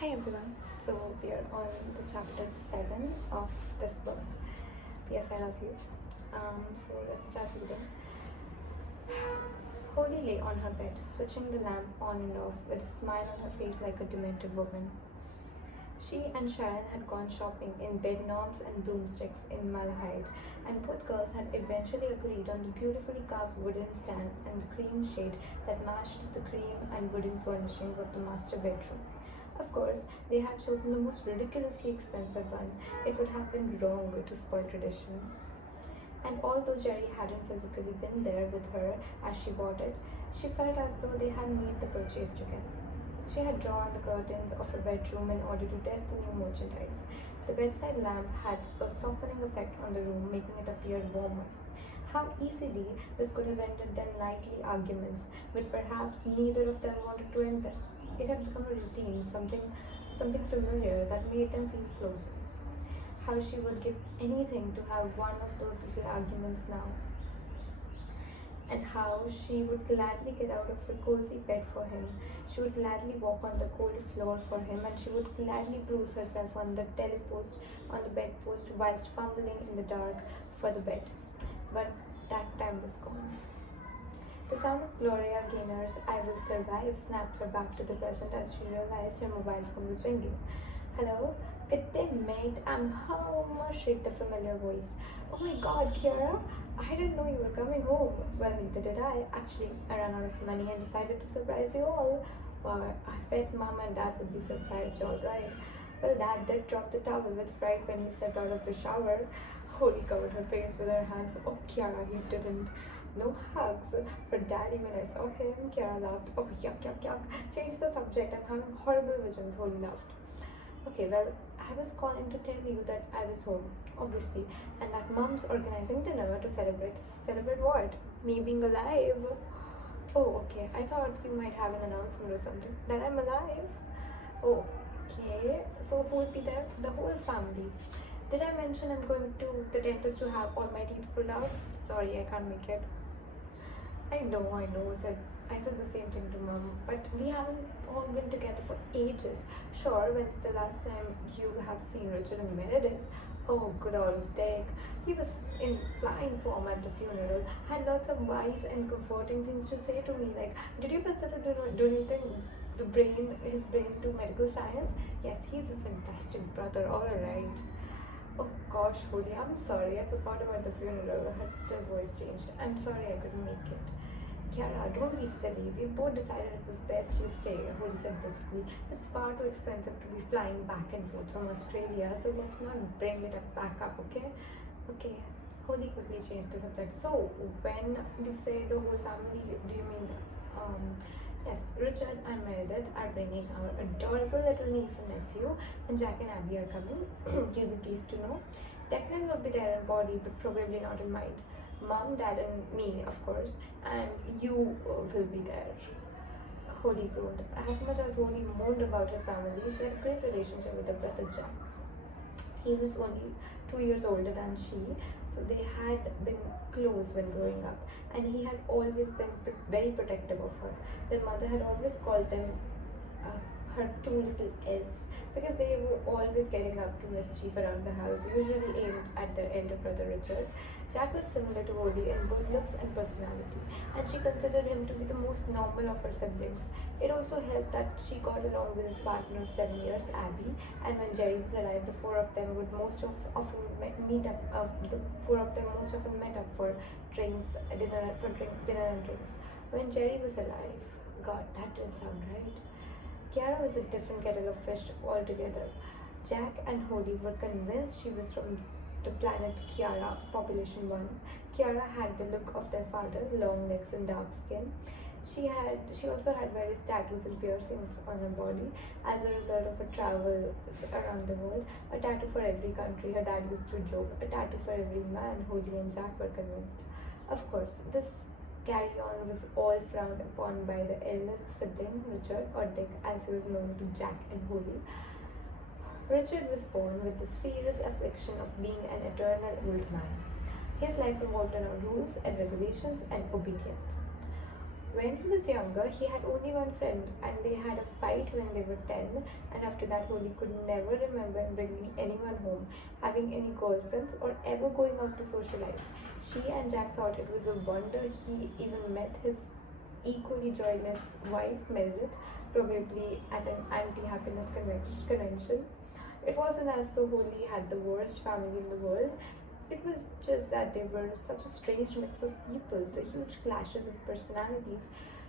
Hi everyone, so we are on the chapter 7 of this book. Yes, I love you. So let's start reading. Holly lay on her bed, switching the lamp on and off with a smile on her face like a demented woman. She and Sharon had gone shopping in bed knobs and broomsticks in Malahide, and both girls had eventually agreed on the beautifully carved wooden stand and the cream shade that matched the cream and wooden furnishings of the master bedroom. Of course, they had chosen the most ridiculously expensive one. It would have been wrong to spoil tradition. And although Jerry hadn't physically been there with her as she bought it, she felt as though they had made the purchase together. She had drawn the curtains of her bedroom in order to test the new merchandise. The bedside lamp had a softening effect on the room, making it appear warmer. How easily this could have ended their nightly arguments, but perhaps neither of them wanted to end them. It had become a routine, something familiar that made them feel closer. How she would give anything to have one of those little arguments now, and how she would gladly get out of her cozy bed for him. She would gladly walk on the cold floor for him, and she would gladly bruise herself on the on the bedpost, whilst fumbling in the dark for the bed. But that time was gone. The sound of Gloria Gaynor's "I Will Survive" snapped her back to the present as she realized her mobile phone was ringing. "Hello? Good day, mate. I'm home," shrieked a familiar voice. "Oh my god, Kiara! I didn't know you were coming home." "Well, neither did I. Actually, I ran out of money and decided to surprise you all." "Well, I bet Mom and Dad would be surprised, all right." Well, Dad did drop the towel with fright when he stepped out of the shower. Holly covered her face with her hands. "Oh, Kiara, he didn't. No hugs for Daddy when I saw him." Kiara laughed. "Oh, yuck, yuck, yuck. Change the subject. I'm having horrible visions." Holly laughed. "Okay, well, I was calling to tell you that I was home, obviously, and that Mom's organizing dinner to celebrate. Celebrate what? Me being alive." "Oh, okay. I thought you might have an announcement or something. That I'm alive." "Oh, okay. So who will be there?" "The whole family." "Did I mention I'm going to the dentist to have all my teeth pulled out?" "Sorry, I can't make it." I know, I said the same thing to Mom, but we haven't all been together for ages. "Sure, when's the last time you have seen Richard and Meredith?" "Oh, good old Dick. He was in flying form at the funeral. Had lots of wise and comforting things to say to me, like, 'Did you consider donating his brain to medical science?' Yes, he's a fantastic brother, all right." "Oh gosh, Holly, I'm sorry. I forgot about the funeral." Her sister's voice changed. "I'm sorry I couldn't make it." "Kiara, don't be silly. We both decided it was best you stay," Holly said briskly. "It's far too expensive to be flying back and forth from Australia, so let's not bring it back up, okay?" "Okay." Holly quickly changed the subject. "So, when you say the whole family, do you mean, yes, Richard and Meredith are bringing our adorable little niece and nephew, and Jack and Abby are coming. You'll be pleased to know. Declan will be there in body, but probably not in mind. Mom, Dad, and me, of course, and you will be there." Holly groaned. As much as Holly moaned about her family, she had a great relationship with her brother Jack. He was only 2 years older than she, so they had been close when growing up, and he had always been very protective of her. Their mother had always called them uh, her two little elves because they were always getting up to mischief around the house, usually aimed at their elder brother Richard. Jack was similar to Holly in both looks and personality, and she considered him to be the most normal of her siblings. It also helped that she got along with his partner of 7 years, Abby, and when Jerry was alive, the four of them would often meet up. The four of them most often met up for dinner and drinks. When Jerry was alive, God, that didn't sound right. Kiara was a different kettle of fish altogether. Jack and Holly were convinced she was from the planet Kiara, population 1. Kiara had the look of their father, long legs and dark skin. She also had various tattoos and piercings on her body as a result of her travels around the world. A tattoo for every country, her dad used to joke. A tattoo for every man, Holly and Jack were convinced. Of course, this carry-on was all frowned upon by the eldest sibling, Richard, or Dick, as he was known to Jack and Holly. Richard was born with the serious affliction of being an eternal old man. His life revolved around rules and regulations and obedience. When he was younger, he had only one friend, and they had a fight when they were 10. And after that, Holly could never remember bringing anyone home, having any girlfriends, or ever going out to socialize. She and Jack thought it was a wonder he even met his equally joyless wife, Meredith, probably at an anti happiness convention. It wasn't as though Holly had the worst family in the world. It was just that they were such a strange mix of people. The huge clashes of personalities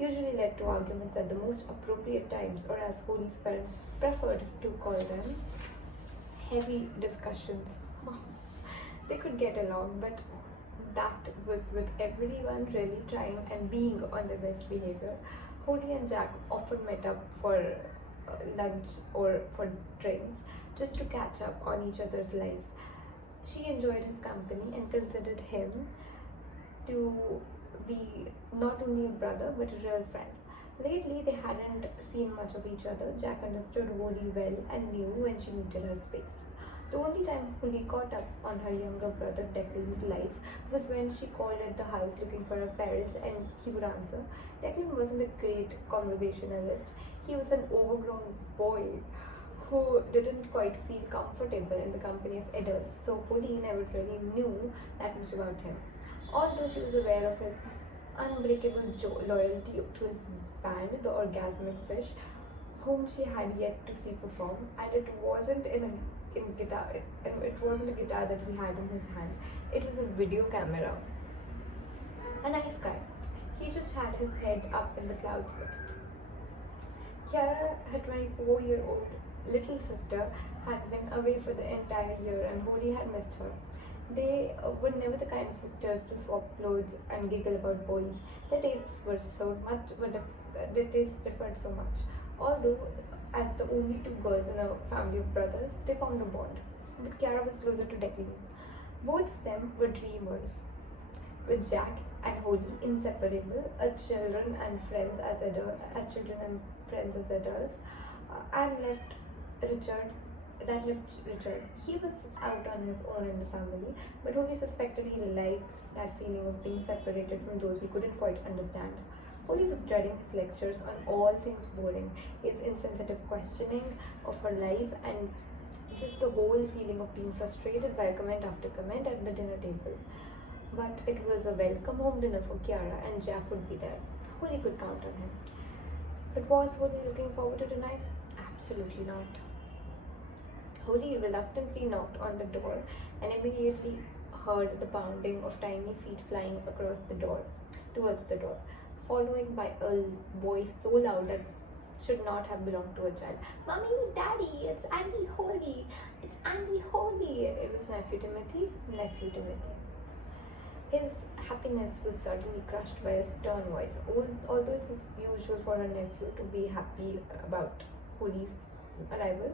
usually led to arguments at the most appropriate times, or as Holly's parents preferred to call them, heavy discussions. They could get along, but that was with everyone really trying and being on their best behavior. Holly and Jack often met up for lunch or for drinks just to catch up on each other's lives. She enjoyed his company and considered him to be not only a brother but a real friend. Lately, they hadn't seen much of each other. Jack understood Holly well and knew when she needed her space. The only time Holly caught up on her younger brother Declan's life was when she called at the house looking for her parents and he would answer. Declan wasn't a great conversationalist. He was an overgrown boy who didn't quite feel comfortable in the company of adults, so Holly never really knew that much about him. Although she was aware of his unbreakable loyalty to his band, the Orgasmic Fish, whom she had yet to see perform, and it wasn't it wasn't a guitar that he had in his hand. It was a video camera. A nice guy. He just had his head up in the clouds with it. Kiara, her 24-year-old little sister, had been away for the entire year, and Holly had missed her. They were never the kind of sisters to swap clothes and giggle about boys. Their tastes were so much, their tastes differed so much. Although, as the only two girls in a family of brothers, they found a bond. But Kiara was closer to Declan. Both of them were dreamers, with Jack and Holly inseparable, as children and friends as adults, and Richard. That left Richard. He was out on his own in the family, but Holly suspected he liked that feeling of being separated from those he couldn't quite understand. Holly was dreading his lectures on all things boring, his insensitive questioning of her life, and just the whole feeling of being frustrated by comment after comment at the dinner table. But it was a welcome home dinner for Kiara, and Jack would be there. Holly could count on him. But was Holly looking forward to tonight? Absolutely not. Holly reluctantly knocked on the door and immediately heard the pounding of tiny feet flying across the door, towards the door, following by a voice so loud that should not have belonged to a child. "Mommy, Daddy, it's Auntie Holly. It's Auntie Holly." It was Nephew Timothy. Nephew Timothy. His happiness was suddenly crushed by a stern voice. Although it was usual for a nephew to be happy about Holly's arrival,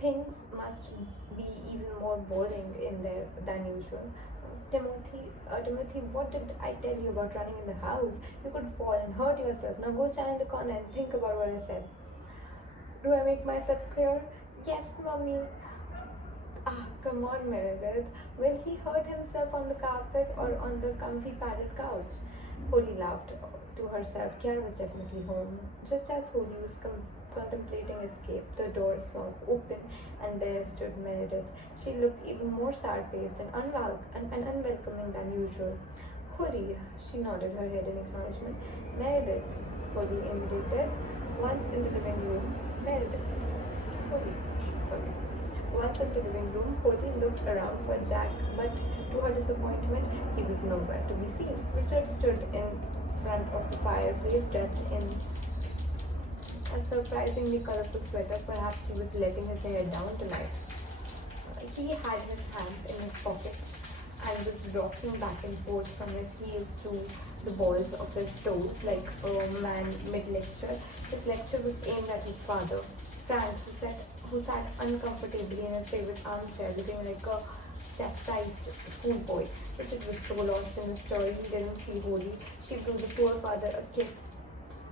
things must be even more boring in there than usual. Timothy, what did I tell you about running in the house? You could fall and hurt yourself. Now go stand in the corner and think about what I said. Do I make myself clear? Yes, Mommy. Ah, come on, Meredith. Will he hurt himself on the carpet or on the comfy padded couch? Holly laughed to herself. Kiara was definitely home. Just as Holly was contemplating escape, the door swung open and there stood Meredith. She looked even more sour-faced and unwelcoming than usual. "Holly," she nodded her head in acknowledgement. "Meredith," Holly indicated. Once in the living room, Meredith. Holly. Okay. Once in the living room, Holly looked around for Jack, but to her disappointment, he was nowhere to be seen. Richard stood in front of the fireplace, dressed in a surprisingly colorful sweater. Perhaps he was letting his hair down tonight. He had his hands in his pockets and was rocking back and forth from his heels to the balls of his toes like a man mid-lecture. His lecture was aimed at his father, Frank, who sat uncomfortably in his favorite armchair, looking like a chastised schoolboy. Richard was so lost in the story, he didn't see Holly. She blew the poor father a kiss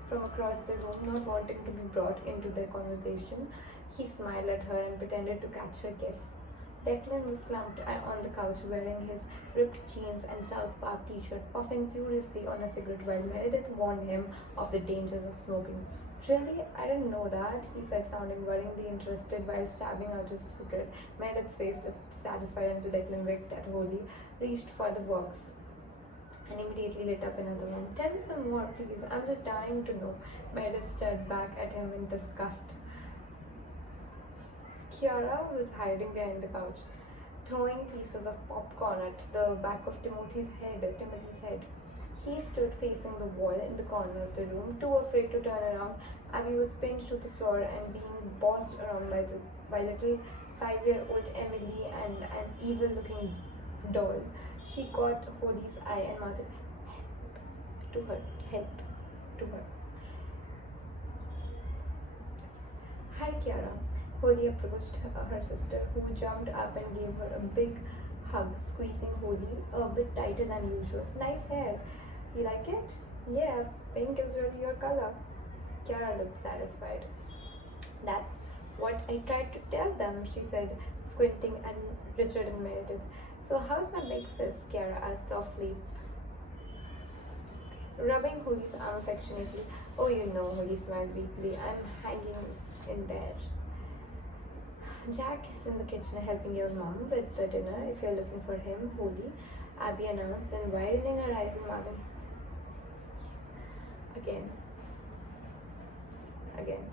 from across the room, not wanting to be brought into their conversation. He smiled at her and pretended to catch her kiss. Declan was slumped on the couch wearing his ripped jeans and South Park t-shirt, puffing furiously on a cigarette while Meredith warned him of the dangers of smoking. Really? I didn't know that, he said, sounding worryingly interested while stabbing out his cigarette. Meredith's face looked satisfied until Declan winked at Holly, reached for the box, and immediately lit up another one. Tell me some more, please. I'm just dying to know. Meredith stared back at him in disgust. Kiara was hiding behind the couch, throwing pieces of popcorn at the back of Timothy's head. He stood facing the wall in the corner of the room, too afraid to turn around. Abby was pinned to the floor and being bossed around by little 5-year-old Emily and an evil-looking doll. She caught Holly's eye and muttered, help to her. Hi, Kiara. Holly approached her sister, who jumped up and gave her a big hug, squeezing Holly a bit tighter than usual. Nice hair. You like it? Yeah, pink is really your color. Kiara looked satisfied. That's what I tried to tell them, she said, squinting at Richard and Meredith. So how's my big sis? Kiara asked softly, rubbing Holly's arm affectionately. Oh, you know, Holly smiled weakly. I'm hanging in there. Jack is in the kitchen helping your mom with the dinner if you're looking for him, Holly, Abby announced, then widening her eyes and mouthing, Again.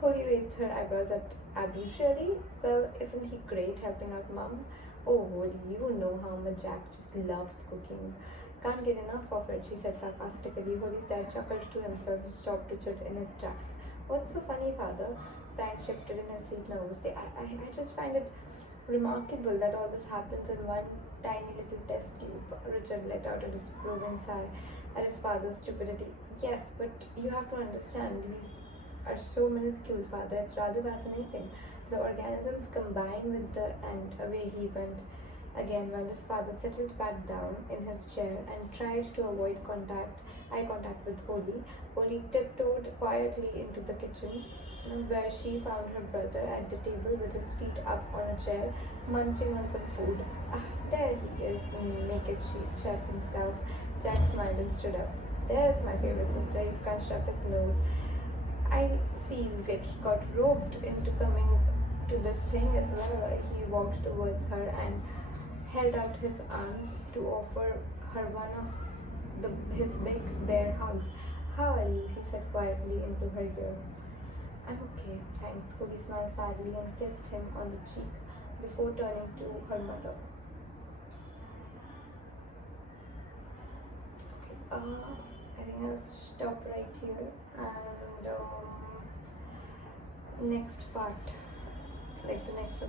Holly raised her eyebrows at Abby. Really? Well, isn't he great helping out mom? Oh, Holly, you know how much Jack just loves cooking. Can't get enough of it, she said sarcastically. Holly's dad chuckled to himself and stopped Richard in his tracks. What's so funny, father? Frank shifted in his seat nervously. I just find it remarkable that all this happens in one tiny little test tube. Richard let out a disapproving sigh at his father's stupidity. Yes, but you have to understand, these are so minuscule, father. It's rather fascinating. The organisms combine with the and away he went again while his father settled back down in his chair and tried to avoid eye contact with Holly. Holly tiptoed quietly into the kitchen where she found her brother at the table with his feet up on a chair, munching on some food. Ah, there he is, the naked chef himself. Jack smiled and stood up. There's my favorite sister. He scrunched up his nose. I see you got roped into coming to this thing as well. He walked towards her and held out his arms to offer her one of his big bear hugs. How are you? He said quietly into her ear. I'm okay, thanks. Holly smiled sadly and kissed him on the cheek before turning to her mother. Okay, I think I'll stop right here, and next part, like the rest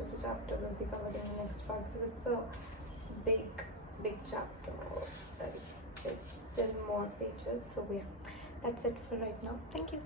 of the chapter will be covered in the next part because it's a big chapter. Like, it's still more pages. So yeah, that's it for right now. Thank you.